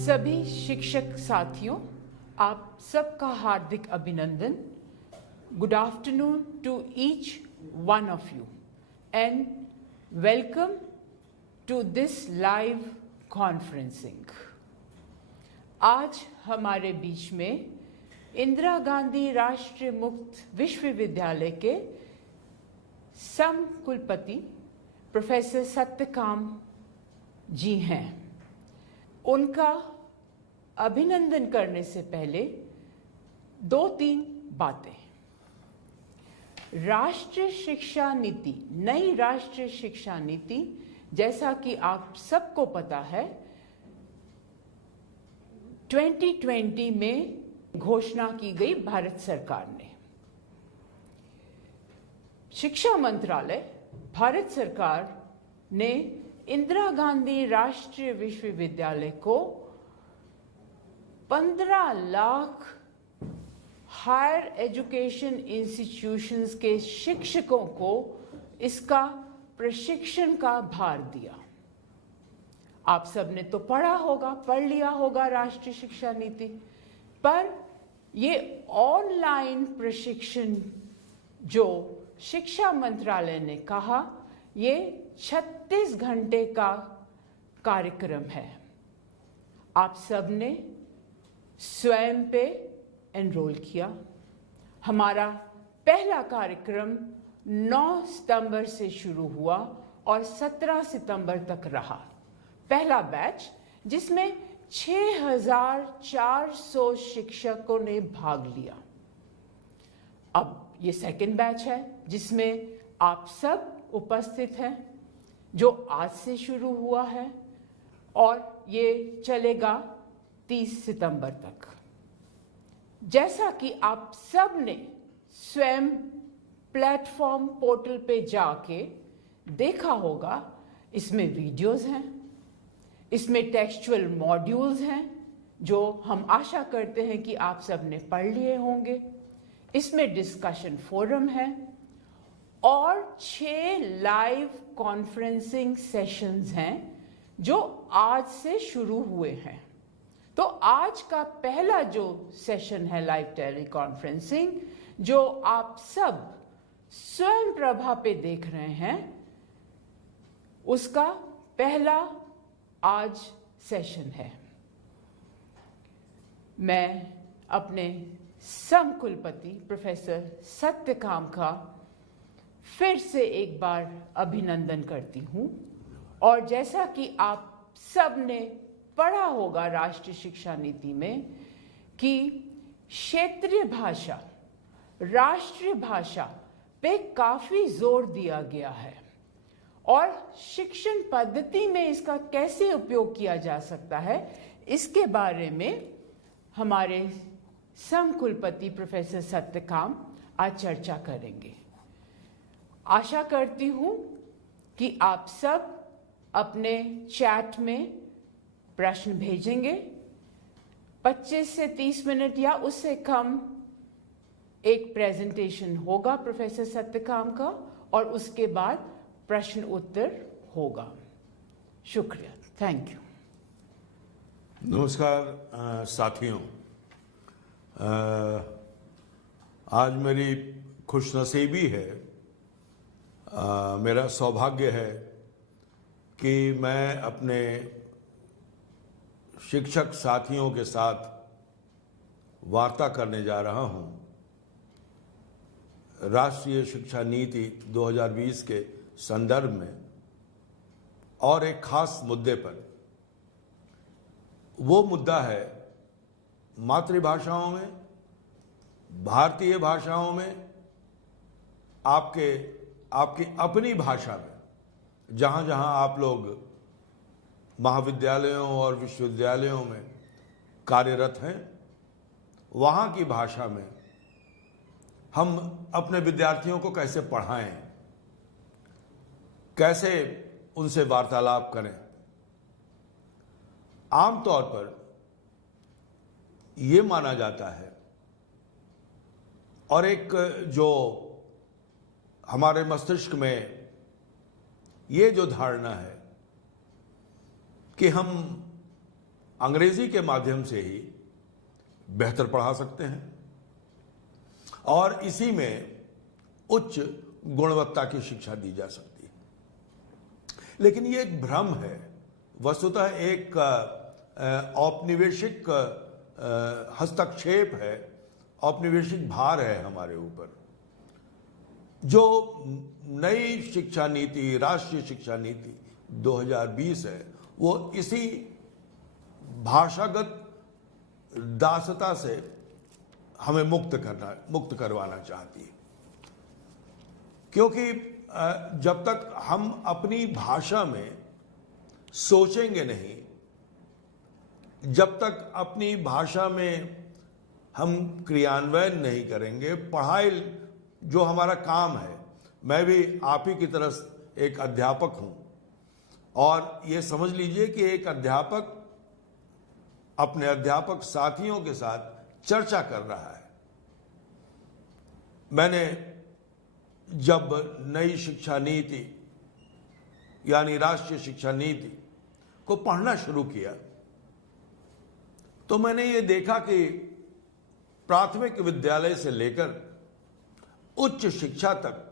सभी शिक्षक साथियों, आप सबका हार्दिक अभिनंदन। Good afternoon to each one of you and welcome to this live conferencing. आज हमारे बीच में इंदिरा गांधी राष्ट्रीय मुक्त विश्वविद्यालय के सम कुलपति प्रोफेसर सत्यकाम जी हैं। उनका अभिनंदन करने से पहले 2-3 बातें। राष्ट्रीय शिक्षा नीति, नई राष्ट्रीय शिक्षा नीति, जैसा कि आप सबको पता है, 2020 में घोषणा की गई भारत सरकार ने। शिक्षा मंत्रालय, भारत सरकार ने इंदिरा गांधी राष्ट्रीय विश्वविद्यालय को 15 लाख हायर एजुकेशन इंस्टीट्यूशंस के शिक्षकों को इसका प्रशिक्षण का भार दिया। आप सबने तो पढ़ लिया होगा राष्ट्रीय शिक्षा नीति, पर ये ऑनलाइन प्रशिक्षण जो शिक्षा मंत्रालय ने कहा, ये 36 घंटे का कार्यक्रम है। आप सबने स्वयं पे एनरोल किया। हमारा पहला कार्यक्रम 9 सितंबर से शुरू हुआ और 17 सितंबर तक रहा। पहला बैच, जिसमें 6400 शिक्षकों ने भाग लिया। अब ये सेकंड बैच है, जिसमें आप सब उपस्थित हैं, जो आज से शुरू हुआ है और ये चलेगा 30 सितंबर तक। जैसा कि आप सब ने स्वयं प्लेटफॉर्म पोर्टल पे जाके देखा होगा, इसमें वीडियोस हैं, इसमें टेक्सचुअल मॉड्यूल्स हैं जो हम आशा करते हैं कि आप सब ने पढ़ लिए होंगे। इसमें डिस्कशन फोरम है और 6 लाइव कॉन्फ्रेंसिंग सेशंस हैं जो आज से शुरू हुए हैं। तो आज का पहला जो सेशन है लाइव टेली कॉन्फ्रेंसिंग, जो आप सब स्वयं प्रभा पे देख रहे हैं, उसका पहला आज सेशन है। मैं अपने सम कुलपति प्रोफेसर सत्यकाम का फिर से एक बार अभिनंदन करती हूं। और जैसा कि आप सब ने पढ़ा होगा राष्ट्रीय शिक्षा नीति में कि क्षेत्रीय भाषा, राष्ट्रीय भाषा पे काफी जोर दिया गया है और शिक्षण पद्धति में इसका कैसे उपयोग किया जा सकता है, इसके बारे में हमारे सम कुलपति प्रोफेसर सत्यकाम आज चर्चा करेंगे। आशा करती हूं कि आप सब अपने चैट में प्रश्न भेजेंगे। 25 से 30 मिनट या उससे कम एक प्रेजेंटेशन होगा प्रोफेसर सत्यकाम का और उसके बाद प्रश्न उत्तर होगा। शुक्रिया, थैंक यू। नमस्कार साथियों, आज मेरी खुशनसीबी है, मेरा सौभाग्य है कि मैं अपने शिक्षक साथियों के साथ वार्ता करने जा रहा हूं राष्ट्रीय शिक्षा नीति 2020 के संदर्भ में और एक खास मुद्दे पर। वो मुद्दा है मातृभाषाओं में, भारतीय भाषाओं में, आपकी अपनी भाषा में, जहां जहां आप लोग महाविद्यालयों और विश्वविद्यालयों में कार्यरत हैं, वहां की भाषा में हम अपने विद्यार्थियों को कैसे पढ़ाएं, कैसे उनसे वार्तालाप करें। आमतौर पर यह माना जाता है और एक जो हमारे मस्तिष्क में ये जो धारणा है कि हम अंग्रेजी के माध्यम से ही बेहतर पढ़ा सकते हैं और इसी में उच्च गुणवत्ता की शिक्षा दी जा सकती है। लेकिन ये एक भ्रम है, वस्तुतः एक औपनिवेशिक हस्तक्षेप है, औपनिवेशिक भार है हमारे ऊपर। जो नई शिक्षा नीति, राष्ट्रीय शिक्षा नीति 2020 है, वो इसी भाषागत दासता से हमें मुक्त करवाना चाहती है। क्योंकि जब तक हम अपनी भाषा में सोचेंगे नहीं, जब तक अपनी भाषा में हम क्रियान्वयन नहीं करेंगे, पढ़ाई जो हमारा काम है, मैं भी आप ही की तरह एक अध्यापक हूं और ये समझ लीजिए कि एक अध्यापक अपने अध्यापक साथियों के साथ चर्चा कर रहा है। मैंने जब नई शिक्षा नीति यानी राष्ट्रीय शिक्षा नीति को पढ़ना शुरू किया तो मैंने ये देखा कि प्राथमिक विद्यालय से लेकर उच्च शिक्षा तक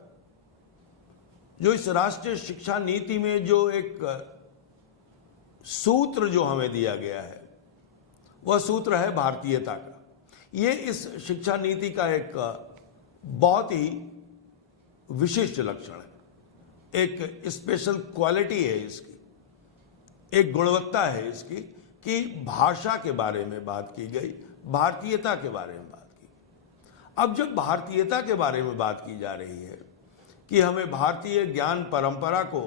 जो इस राष्ट्रीय शिक्षा नीति में जो एक सूत्र जो हमें दिया गया है, वह सूत्र है भारतीयता का। ये इस शिक्षा नीति का एक बहुत ही विशिष्ट लक्षण है, एक स्पेशल क्वालिटी है इसकी, एक गुणवत्ता है इसकी कि भाषा के बारे में बात की गई, भारतीयता के बारे में बात की। अब जब भारतीयता के बारे में बात की जा रही है कि हमें भारतीय ज्ञान परंपरा को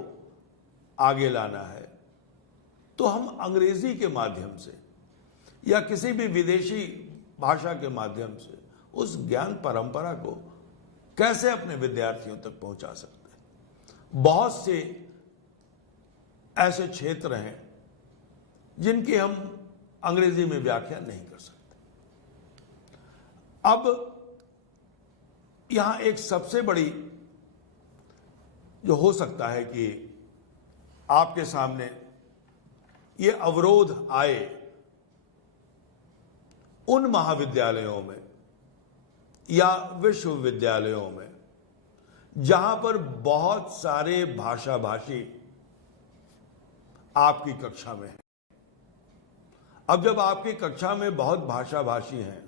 आगे लाना है, तो हम अंग्रेजी के माध्यम से या किसी भी विदेशी भाषा के माध्यम से उस ज्ञान परंपरा को कैसे अपने विद्यार्थियों तक पहुंचा सकते हैं। बहुत से ऐसे क्षेत्र हैं जिनकी हम अंग्रेजी में व्याख्या नहीं कर सकते। अब यहां एक सबसे बड़ी जो हो सकता है कि आपके सामने ये अवरोध आए उन महाविद्यालयों में या विश्वविद्यालयों में जहां पर बहुत सारे भाषाभाषी आपकी कक्षा में हैं। अब जब आपकी कक्षा में बहुत भाषाभाषी हैं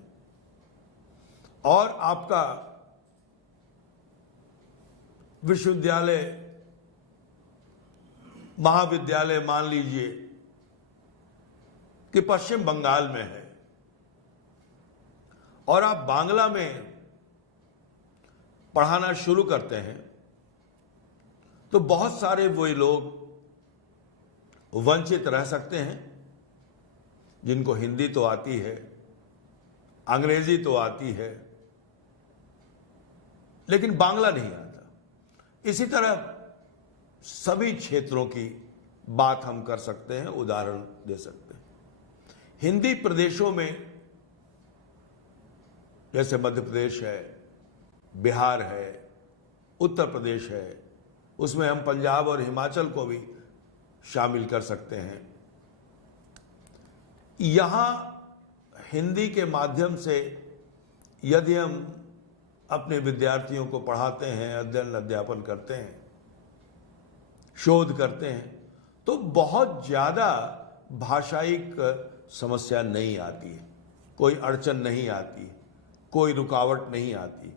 और आपका विश्वविद्यालय, महाविद्यालय मान लीजिए कि पश्चिम बंगाल में है और आप बांग्ला में पढ़ाना शुरू करते हैं, तो बहुत सारे वही लोग वंचित रह सकते हैं जिनको हिंदी तो आती है, अंग्रेजी तो आती है, लेकिन बांग्ला नहीं आता। इसी तरह सभी क्षेत्रों की बात हम कर सकते हैं, उदाहरण दे सकते हैं। हिंदी प्रदेशों में जैसे मध्य प्रदेश है, बिहार है, उत्तर प्रदेश है, उसमें हम पंजाब और हिमाचल को भी शामिल कर सकते हैं। यहां हिंदी के माध्यम से यदि हम अपने विद्यार्थियों को पढ़ाते हैं, अध्ययन अध्यापन करते हैं, शोध करते हैं, तो बहुत ज्यादा भाषायिक समस्या नहीं आती है, कोई अड़चन नहीं आती, कोई रुकावट नहीं आती।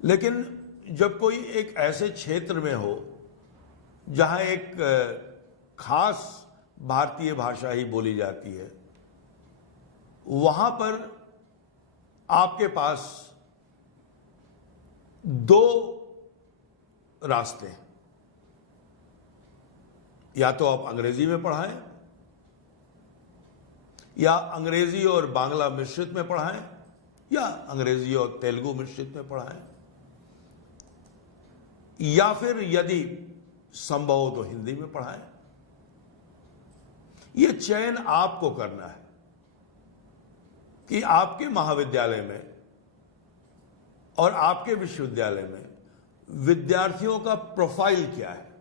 लेकिन जब कोई एक ऐसे क्षेत्र में हो जहां एक खास भारतीय भाषा ही बोली जाती है, वहां पर आपके पास दो रास्ते हैं। या तो आप अंग्रेजी में पढ़ाएं या अंग्रेजी और बांग्ला मिश्रित में पढ़ाएं या अंग्रेजी और तेलुगु मिश्रित में पढ़ाएं, या फिर यदि संभव हो तो हिंदी में पढ़ाएं। यह चयन आपको करना है कि आपके महाविद्यालय में और आपके विश्वविद्यालय में विद्यार्थियों का प्रोफाइल क्या है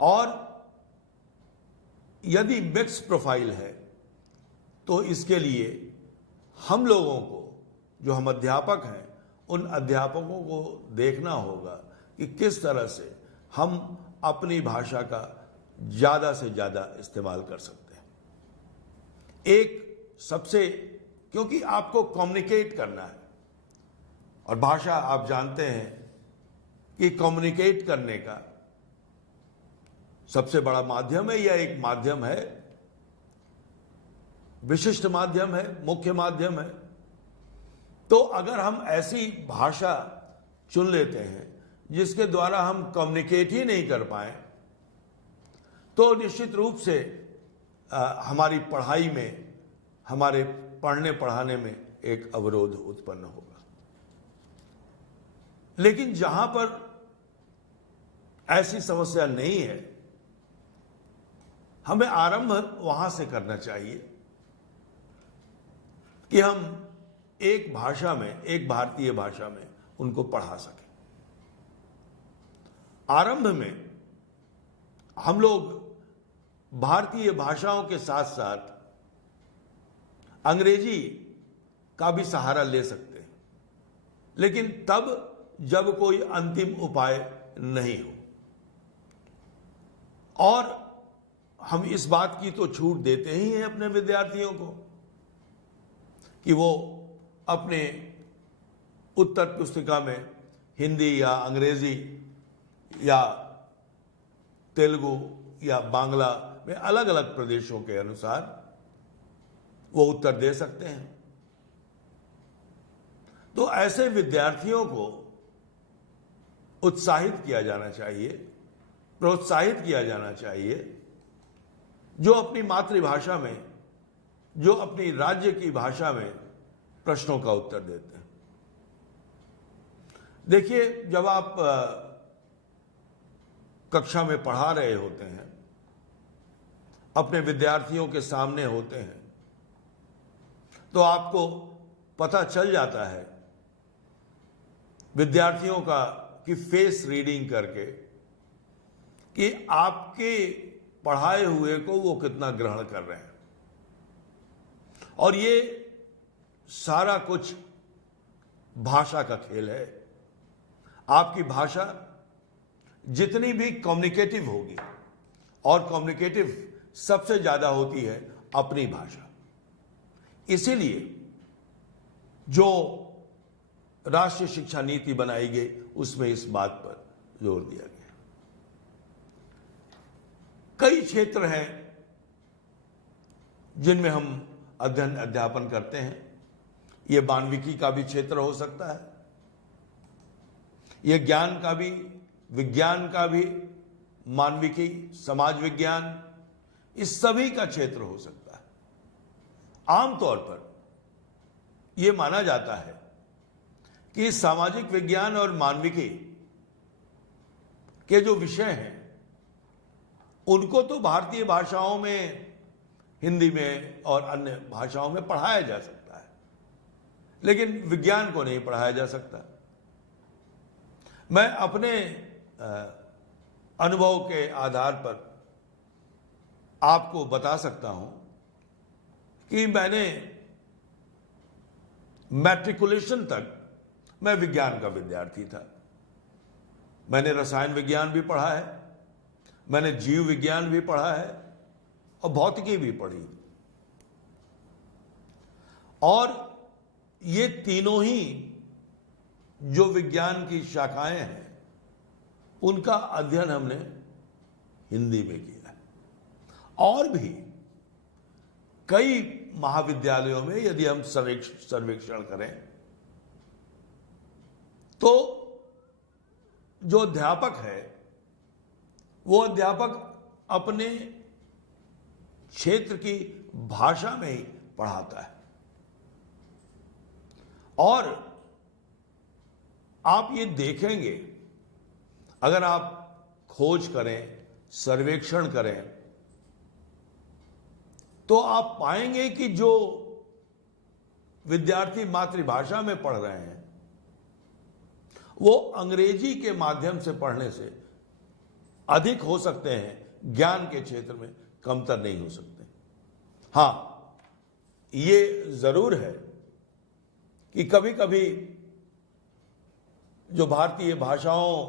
और यदि मिक्स प्रोफाइल है तो इसके लिए हम लोगों को, जो हम अध्यापक हैं, उन अध्यापकों को देखना होगा कि किस तरह से हम अपनी भाषा का ज़्यादा से ज़्यादा इस्तेमाल कर सकते हैं। एक सबसे, क्योंकि आपको कम्युनिकेट करना है, और भाषा आप जानते हैं कि कम्युनिकेट करने का सबसे बड़ा माध्यम है, या एक माध्यम है, विशिष्ट माध्यम है, मुख्य माध्यम है। तो अगर हम ऐसी भाषा चुन लेते हैं जिसके द्वारा हम कम्युनिकेट ही नहीं कर पाए, तो निश्चित रूप से हमारी पढ़ाई में, हमारे पढ़ने पढ़ाने में एक अवरोध उत्पन्न होगा। लेकिन जहां पर ऐसी समस्या नहीं है, हमें आरंभ वहां से करना चाहिए कि हम एक भाषा में, एक भारतीय भाषा में उनको पढ़ा सकें। आरंभ में हम लोग भारतीय भाषाओं के साथ साथ अंग्रेजी का भी सहारा ले सकते हैं, लेकिन तब जब कोई अंतिम उपाय नहीं हो। और हम इस बात की तो छूट देते ही हैं अपने विद्यार्थियों को कि वो अपने उत्तर पुस्तिका में हिंदी या अंग्रेजी या तेलुगु या बांग्ला में अलग अलग प्रदेशों के अनुसार वो उत्तर दे सकते हैं। तो ऐसे विद्यार्थियों को उत्साहित किया जाना चाहिए, प्रोत्साहित किया जाना चाहिए, जो अपनी मातृभाषा में, जो अपनी राज्य की भाषा में प्रश्नों का उत्तर देते हैं। देखिए, जब आप कक्षा में पढ़ा रहे होते हैं, अपने विद्यार्थियों के सामने होते हैं, तो आपको पता चल जाता है विद्यार्थियों की फेस रीडिंग करके कि आपके पढ़ाए हुए को वो कितना ग्रहण कर रहे हैं। और ये सारा कुछ भाषा का खेल है। आपकी भाषा जितनी भी कम्युनिकेटिव होगी, और कम्युनिकेटिव सबसे ज्यादा होती है अपनी भाषा, इसीलिए जो राष्ट्रीय शिक्षा नीति बनाई गई उसमें इस बात पर जोर दिया गया। कई क्षेत्र हैं जिनमें हम अध्ययन अध्यापन करते हैं। ये मानविकी का भी क्षेत्र हो सकता है, ये ज्ञान का भी, विज्ञान का भी, मानविकी, समाज विज्ञान, इस सभी का क्षेत्र हो सकता है। आमतौर पर यह माना जाता है कि सामाजिक विज्ञान और मानविकी के जो विषय हैं उनको तो भारतीय भाषाओं में, हिंदी में और अन्य भाषाओं में पढ़ाया जा सकता है, लेकिन विज्ञान को नहीं पढ़ाया जा सकता। मैं अपने अनुभव के आधार पर आपको बता सकता हूं कि मैंने मैट्रिकुलेशन तक मैं विज्ञान का विद्यार्थी था। मैंने रसायन विज्ञान भी पढ़ा है, मैंने जीव विज्ञान भी पढ़ा है और भौतिकी भी पढ़ी। और ये तीनों ही जो विज्ञान की शाखाएं हैं उनका अध्ययन हमने हिंदी में किया है। और भी कई महाविद्यालयों में यदि हम सर्वेक्षण करें तो जो अध्यापक है वो अध्यापक अपने क्षेत्र की भाषा में ही पढ़ाता है। और आप ये देखेंगे, अगर आप खोज करें, सर्वेक्षण करें, तो आप पाएंगे कि जो विद्यार्थी मातृभाषा में पढ़ रहे हैं वो अंग्रेजी के माध्यम से पढ़ने से अधिक हो सकते हैं ज्ञान के क्षेत्र में कमतर नहीं हो सकते। हां, ये जरूर है कि कभी कभी जो भारतीय भाषाओं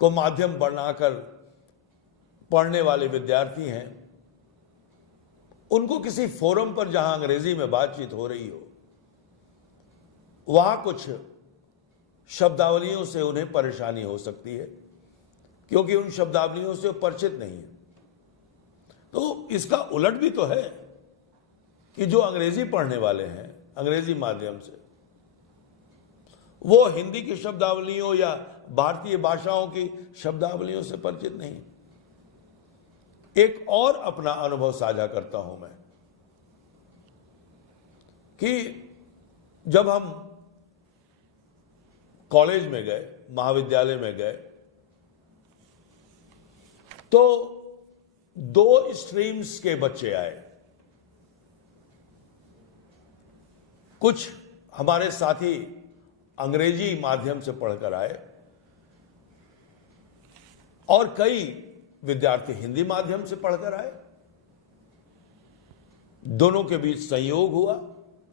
को माध्यम बनाकर पढ़ने वाले विद्यार्थी हैं, उनको किसी फोरम पर जहां अंग्रेजी में बातचीत हो रही हो, वहां कुछ शब्दावलियों से उन्हें परेशानी हो सकती है, क्योंकि उन शब्दावलियों से वो परिचित नहीं है। तो इसका उलट भी तो है कि जो अंग्रेजी पढ़ने वाले हैं अंग्रेजी माध्यम से, वो हिंदी की शब्दावलियों या भारतीय भाषाओं की शब्दावलियों से परिचित नहीं। एक और अपना अनुभव साझा करता हूं मैं कि जब हम कॉलेज में गए, महाविद्यालय में गए, तो 2 स्ट्रीम्स के बच्चे आए। कुछ हमारे साथी अंग्रेजी माध्यम से पढ़कर आए और कई विद्यार्थी हिंदी माध्यम से पढ़कर आए। दोनों के बीच संयोग हुआ,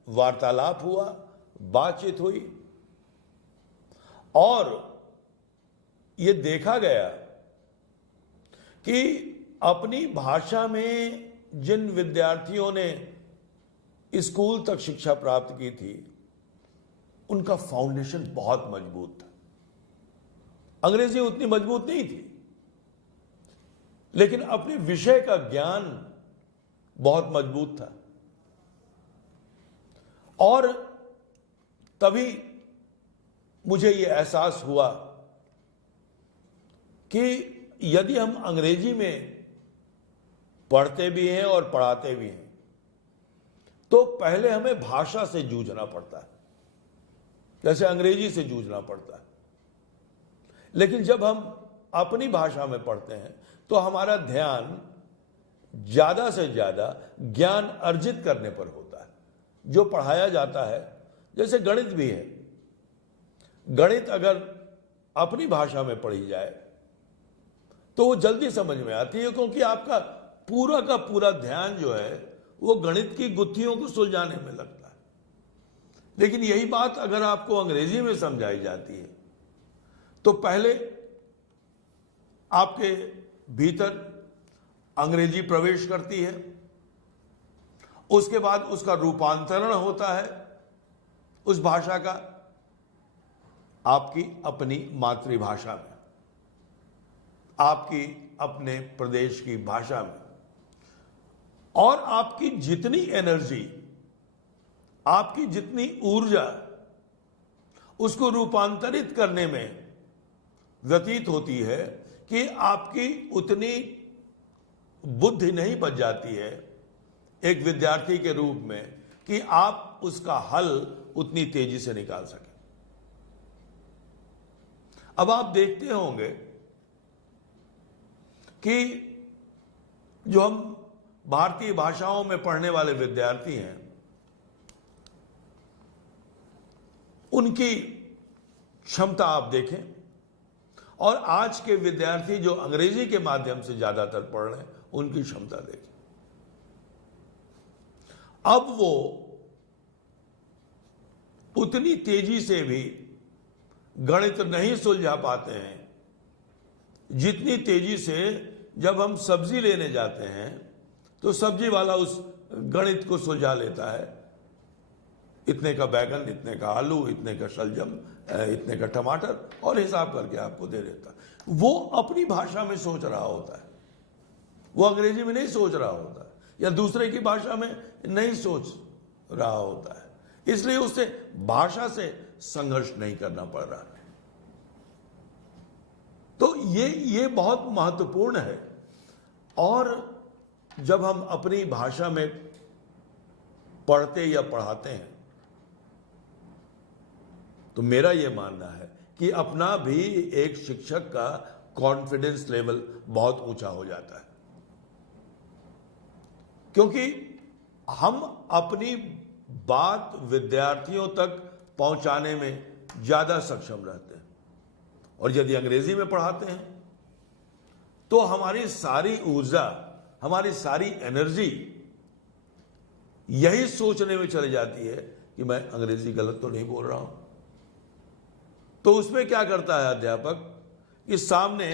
वार्तालाप हुआ, बातचीत हुई और यह देखा गया कि अपनी भाषा में जिन विद्यार्थियों ने स्कूल तक शिक्षा प्राप्त की थी, उनका फाउंडेशन बहुत मजबूत था। अंग्रेजी उतनी मजबूत नहीं थी, लेकिन अपने विषय का ज्ञान बहुत मजबूत था। और तभी मुझे यह एहसास हुआ कि यदि हम अंग्रेजी में पढ़ते भी हैं और पढ़ाते भी हैं, तो पहले हमें भाषा से जूझना पड़ता है, जैसे अंग्रेजी से जूझना पड़ता है। लेकिन जब हम अपनी भाषा में पढ़ते हैं तो हमारा ध्यान ज्यादा से ज्यादा ज्ञान अर्जित करने पर होता है। जो पढ़ाया जाता है, जैसे गणित भी है, गणित अगर अपनी भाषा में पढ़ी जाए तो वो जल्दी समझ में आती है, क्योंकि आपका पूरा का पूरा ध्यान जो है वो गणित की गुत्थियों को सुलझाने में लगता है। लेकिन यही बात अगर आपको अंग्रेजी में समझाई जाती है तो पहले आपके भीतर अंग्रेजी प्रवेश करती है, उसके बाद उसका रूपांतरण होता है उस भाषा का आपकी अपनी मातृभाषा में, आपकी अपने प्रदेश की भाषा में। और आपकी जितनी एनर्जी, आपकी जितनी ऊर्जा उसको रूपांतरित करने में व्यतीत होती है कि आपकी उतनी बुद्धि नहीं बच जाती है एक विद्यार्थी के रूप में कि आप उसका हल उतनी तेजी से निकाल सकें। अब आप देखते होंगे कि जो हम भारतीय भाषाओं में पढ़ने वाले विद्यार्थी हैं, उनकी क्षमता आप देखें, और आज के विद्यार्थी जो अंग्रेजी के माध्यम से ज्यादातर पढ़ रहे हैं, उनकी क्षमता देखें। अब वो उतनी तेजी से भी गणित नहीं सुलझा पाते हैं जितनी तेजी से जब हम सब्जी लेने जाते हैं तो सब्जी वाला उस गणित को सुलझा लेता है। इतने का बैगन, इतने का आलू, इतने का शलजम, इतने का टमाटर, और हिसाब करके आपको दे देता है। वो अपनी भाषा में सोच रहा होता है, वो अंग्रेजी में नहीं सोच रहा होता है, या दूसरे की भाषा में नहीं सोच रहा होता है, इसलिए उससे भाषा से संघर्ष नहीं करना पड़ रहा है। तो ये बहुत महत्वपूर्ण है। और जब हम अपनी भाषा में पढ़ते या पढ़ाते हैं तो मेरा यह मानना है कि अपना भी एक शिक्षक का कॉन्फिडेंस लेवल बहुत ऊंचा हो जाता है, क्योंकि हम अपनी बात विद्यार्थियों तक पहुंचाने में ज्यादा सक्षम रहते हैं। और यदि अंग्रेजी में पढ़ाते हैं तो हमारी सारी ऊर्जा, हमारी सारी एनर्जी यही सोचने में चली जाती है कि मैं अंग्रेजी गलत तो नहीं बोल रहा हूं। तो उसमें क्या करता है अध्यापक कि सामने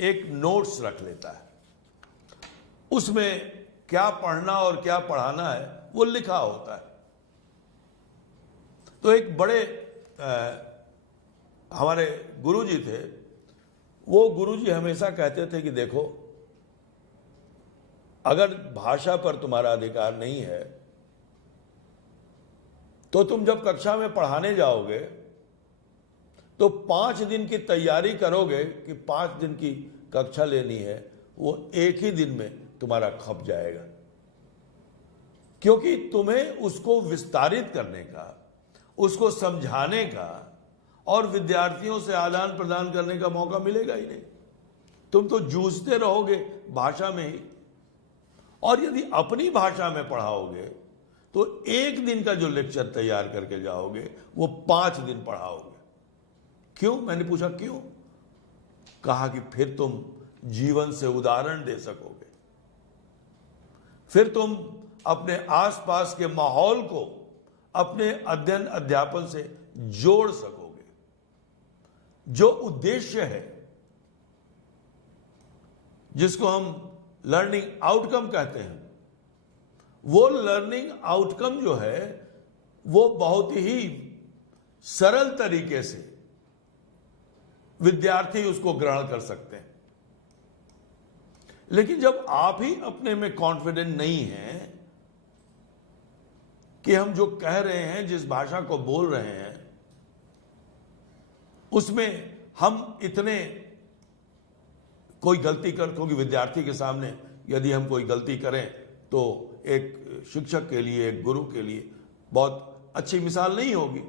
एक नोट्स रख लेता है, उसमें क्या पढ़ना और क्या पढ़ाना है वो लिखा होता है। तो एक बड़े हमारे गुरुजी थे, वो गुरुजी हमेशा कहते थे कि देखो, अगर भाषा पर तुम्हारा अधिकार नहीं है तो तुम जब कक्षा में पढ़ाने जाओगे तो 5 दिन की तैयारी करोगे कि 5 दिन की कक्षा लेनी है, वो एक ही दिन में तुम्हारा खप जाएगा, क्योंकि तुम्हें उसको विस्तारित करने का, उसको समझाने का और विद्यार्थियों से आदान प्रदान करने का मौका मिलेगा ही नहीं। तुम तो जूझते रहोगे भाषा में ही, और यदि अपनी भाषा में पढ़ाओगे तो एक दिन का जो लेक्चर तैयार करके जाओगे वो 5 दिन पढ़ाओगे। क्यों? मैंने पूछा क्यों? कहा कि फिर तुम जीवन से उदाहरण दे सकोगे, फिर तुम अपने आसपास के माहौल को अपने अध्ययन अध्यापन से जोड़ सकोगे। जो उद्देश्य है, जिसको हम लर्निंग आउटकम कहते हैं, वो लर्निंग आउटकम जो है वो बहुत ही सरल तरीके से विद्यार्थी उसको ग्रहण कर सकते हैं। लेकिन जब आप ही अपने में कॉन्फिडेंट नहीं हैं कि हम जो कह रहे हैं, जिस भाषा को बोल रहे हैं, उसमें हम इतने कोई गलती कर, क्योंकि विद्यार्थी के सामने यदि हम कोई गलती करें तो एक शिक्षक के लिए, एक गुरु के लिए बहुत अच्छी मिसाल नहीं होगी।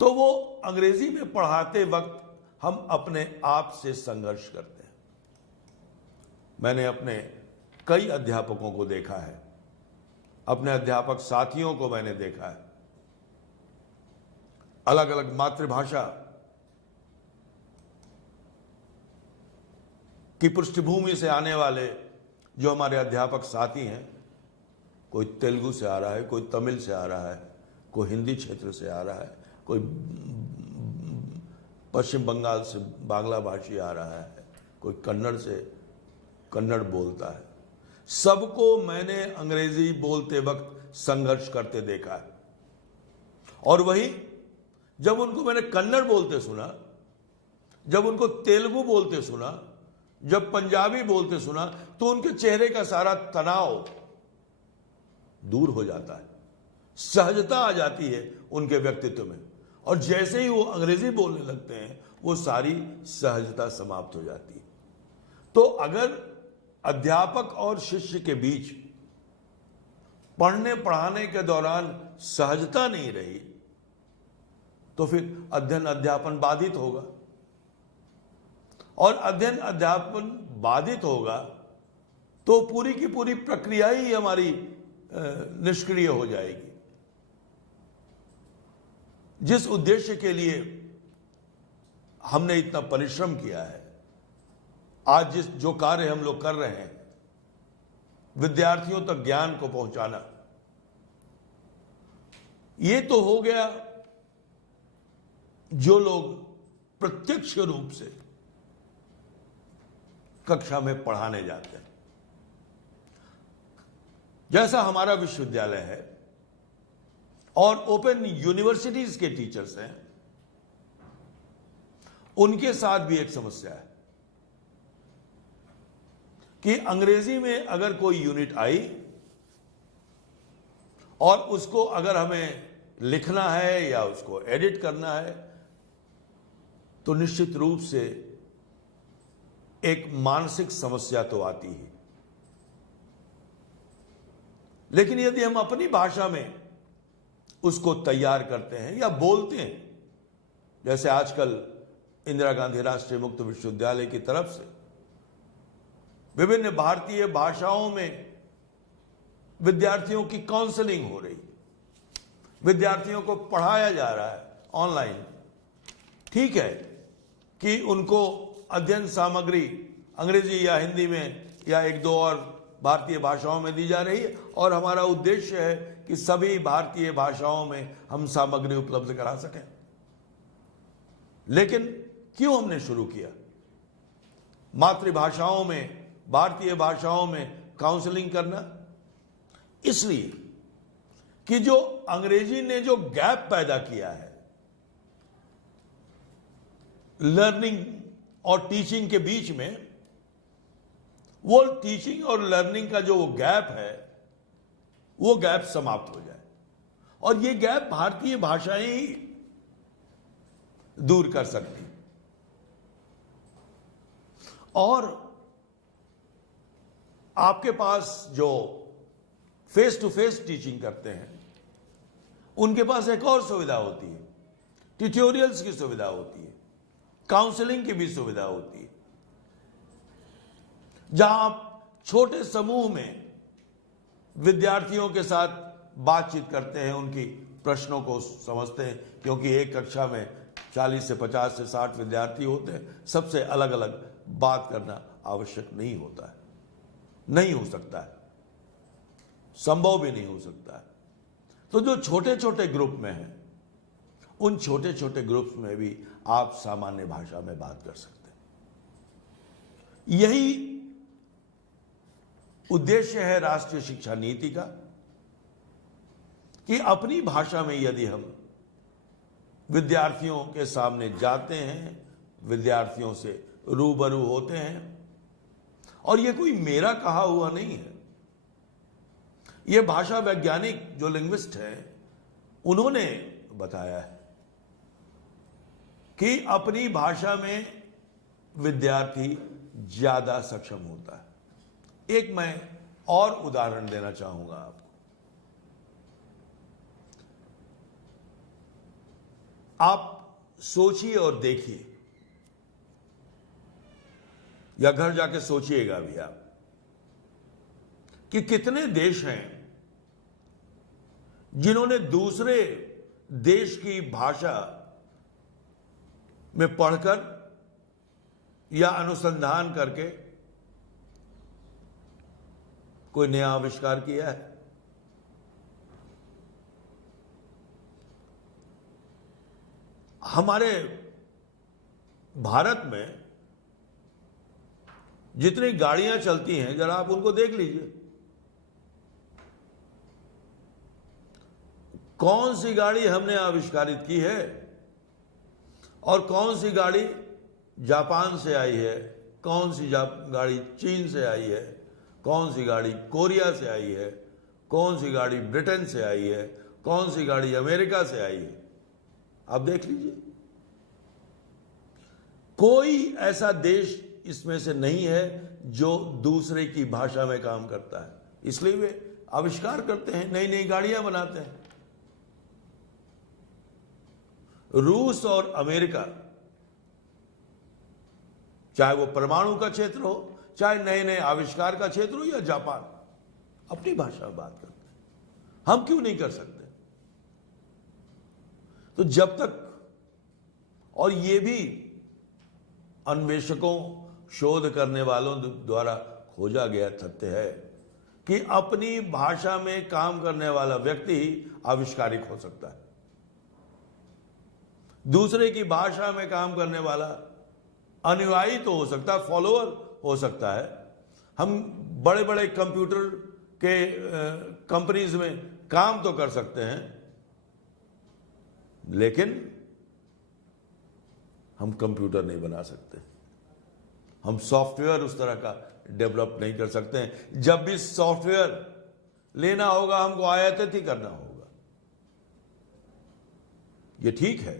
तो वो अंग्रेजी में पढ़ाते वक्त हम अपने आप से संघर्ष करते हैं। मैंने अपने कई अध्यापकों को देखा है, अपने अध्यापक साथियों को मैंने देखा है, अलग अलग मातृभाषा की पृष्ठभूमि से आने वाले जो हमारे अध्यापक साथी हैं, कोई तेलुगु से आ रहा है, कोई तमिल से आ रहा है, कोई हिंदी क्षेत्र से आ रहा है, कोई पश्चिम बंगाल से बांग्ला भाषी आ रहा है, कोई कन्नड़ से कन्नड़ बोलता है। सबको मैंने अंग्रेजी बोलते वक्त संघर्ष करते देखा है। और वही जब उनको मैंने कन्नड़ बोलते सुना, जब उनको तेलुगु बोलते सुना, जब पंजाबी बोलते सुना, तो उनके चेहरे का सारा तनाव दूर हो जाता है, सहजता आ जाती है उनके व्यक्तित्व में, और जैसे ही वो अंग्रेजी बोलने लगते हैं वो सारी सहजता समाप्त हो जाती है। तो अगर अध्यापक और शिष्य के बीच पढ़ने पढ़ाने के दौरान सहजता नहीं रही तो फिर अध्ययन अध्यापन बाधित होगा, और अध्ययन अध्यापन बाधित होगा तो पूरी की पूरी प्रक्रिया ही हमारी निष्क्रिय हो जाएगी। जिस उद्देश्य के लिए हमने इतना परिश्रम किया है, आज जो कार्य हम लोग कर रहे हैं, विद्यार्थियों तक ज्ञान को पहुंचाना, ये तो हो गया जो लोग प्रत्यक्ष रूप से कक्षा में पढ़ाने जाते हैं। जैसा हमारा विश्वविद्यालय है और ओपन यूनिवर्सिटीज के टीचर्स हैं, उनके साथ भी एक समस्या है कि अंग्रेजी में अगर कोई यूनिट आई और उसको अगर हमें लिखना है या उसको एडिट करना है तो निश्चित रूप से एक मानसिक समस्या तो आती है। लेकिन यदि हम अपनी भाषा में उसको तैयार करते हैं या बोलते हैं, जैसे आजकल इंदिरा गांधी राष्ट्रीय मुक्त विश्वविद्यालय की तरफ से विभिन्न भारतीय भाषाओं में विद्यार्थियों की काउंसलिंग हो रही, विद्यार्थियों को पढ़ाया जा रहा है ऑनलाइन। ठीक है कि उनको अध्ययन सामग्री अंग्रेजी या हिंदी में या एक दो और भारतीय भाषाओं में दी जा रही है, और हमारा उद्देश्य है कि सभी भारतीय भाषाओं में हम सामग्री उपलब्ध करा सकें। लेकिन क्यों हमने शुरू किया मातृभाषाओं में, भारतीय भाषाओं में काउंसलिंग करना? इसलिए कि जो अंग्रेजी ने जो गैप पैदा किया है लर्निंग और टीचिंग के बीच में, वो टीचिंग और लर्निंग का जो गैप है वो गैप समाप्त हो जाए, और ये गैप भारतीय भाषाएं ही दूर कर सकती। और आपके पास जो फेस टू फेस टीचिंग करते हैं उनके पास एक और सुविधा होती है, ट्यूटोरियल्स की सुविधा होती है, काउंसलिंग की भी सुविधा होती है, जहां आप छोटे समूह में विद्यार्थियों के साथ बातचीत करते हैं, उनकी प्रश्नों को समझते हैं, क्योंकि एक कक्षा में 40 से 50 से 60 विद्यार्थी होते हैं, सबसे अलग अलग बात करना आवश्यक नहीं होता है, नहीं हो सकता है, संभव भी नहीं हो सकता है। तो जो छोटे छोटे ग्रुप में हैं, उन छोटे छोटे ग्रुप्स में भी आप सामान्य भाषा में बात कर सकते हैं। यही उद्देश्य है राष्ट्रीय शिक्षा नीति का, कि अपनी भाषा में यदि हम विद्यार्थियों के सामने जाते हैं, विद्यार्थियों से रूबरू होते हैं, और यह कोई मेरा कहा हुआ नहीं है, यह भाषा वैज्ञानिक जो लिंग्विस्ट हैं उन्होंने बताया है कि अपनी भाषा में विद्यार्थी ज्यादा सक्षम होता है। एक मैं और उदाहरण देना चाहूंगा आपको। आप सोचिए और देखिए, या घर जाके सोचिएगा भी आप, कि कितने देश हैं जिन्होंने दूसरे देश की भाषा में पढ़कर या अनुसंधान करके कोई नया आविष्कार किया है। हमारे भारत में जितनी गाड़ियां चलती हैं, जरा आप उनको देख लीजिए, कौन सी गाड़ी हमने आविष्कारित की है और कौन सी गाड़ी जापान से आई है, कौन सी गाड़ी चीन से आई है, कौन सी गाड़ी कोरिया से आई है, कौन सी गाड़ी ब्रिटेन से आई है, कौन सी गाड़ी अमेरिका से आई है। आप देख लीजिए, कोई ऐसा देश इसमें से नहीं है जो दूसरे की भाषा में काम करता है। इसलिए वे आविष्कार करते हैं, नई नई गाड़ियां बनाते हैं। रूस और अमेरिका, चाहे वो परमाणु का क्षेत्र हो, चाहे नए नए आविष्कार का क्षेत्र हो, या जापान, अपनी भाषा में बात करते हैं। हम क्यों नहीं कर सकते? तो जब तक, और ये भी अन्वेषकों, शोध करने वालों द्वारा खोजा गया तथ्य है कि अपनी भाषा में काम करने वाला व्यक्ति ही आविष्कारिक हो सकता है। दूसरे की भाषा में काम करने वाला अनुयायी तो हो सकता है, फॉलोअर हो सकता है। हम बड़े बड़े कंप्यूटर के कंपनीज में काम तो कर सकते हैं, लेकिन हम कंप्यूटर नहीं बना सकते, हम सॉफ्टवेयर उस तरह का डेवलप नहीं कर सकते हैं। जब भी सॉफ्टवेयर लेना होगा, हमको आयातित ही करना होगा। ये ठीक है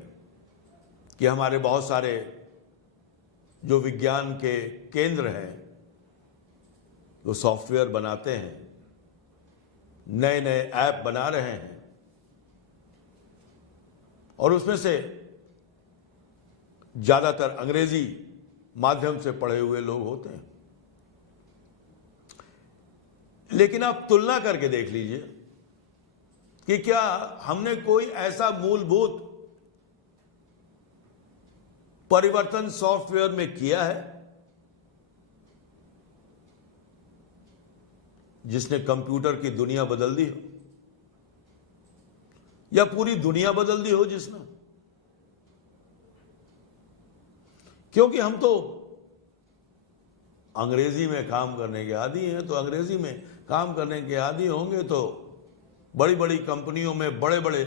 कि हमारे बहुत सारे जो विज्ञान के केंद्र हैं वो सॉफ्टवेयर बनाते हैं, नए नए ऐप बना रहे हैं, और उसमें से ज्यादातर अंग्रेजी माध्यम से पढ़े हुए लोग होते हैं। लेकिन आप तुलना करके देख लीजिए कि क्या हमने कोई ऐसा मूलभूत परिवर्तन सॉफ्टवेयर में किया है जिसने कंप्यूटर की दुनिया बदल दी हो, या पूरी दुनिया बदल दी हो जिसने। क्योंकि हम तो अंग्रेजी में काम करने के आदी हैं, तो अंग्रेजी में काम करने के आदी होंगे तो बड़ी बड़ी कंपनियों में बड़े बड़े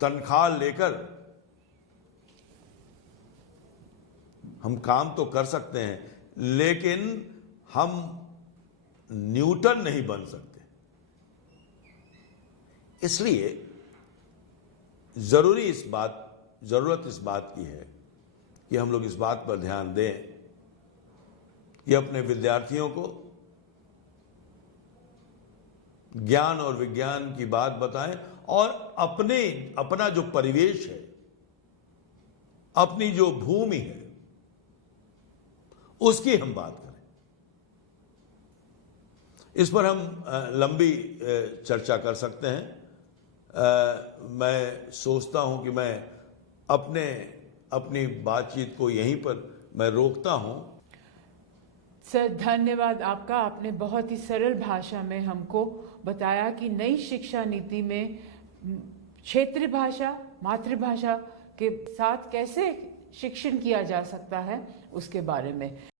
तनख्वाह लेकर हम काम तो कर सकते हैं, लेकिन हम न्यूटन नहीं बन सकते। इसलिए जरूरत इस बात की है कि हम लोग इस बात पर ध्यान दें कि अपने विद्यार्थियों को ज्ञान और विज्ञान की बात बताएं और अपना जो परिवेश है, अपनी जो भूमि है, उसकी हम बात करें। इस पर हम लंबी चर्चा कर सकते हैं। मैं सोचता हूं कि मैं अपनी बातचीत को यहीं पर मैं रोकता हूं। सर, धन्यवाद आपका। आपने बहुत ही सरल भाषा में हमको बताया कि नई शिक्षा नीति में क्षेत्रीय भाषा, मातृभाषा के साथ कैसे शिक्षण किया जा सकता है, उसके बारे में।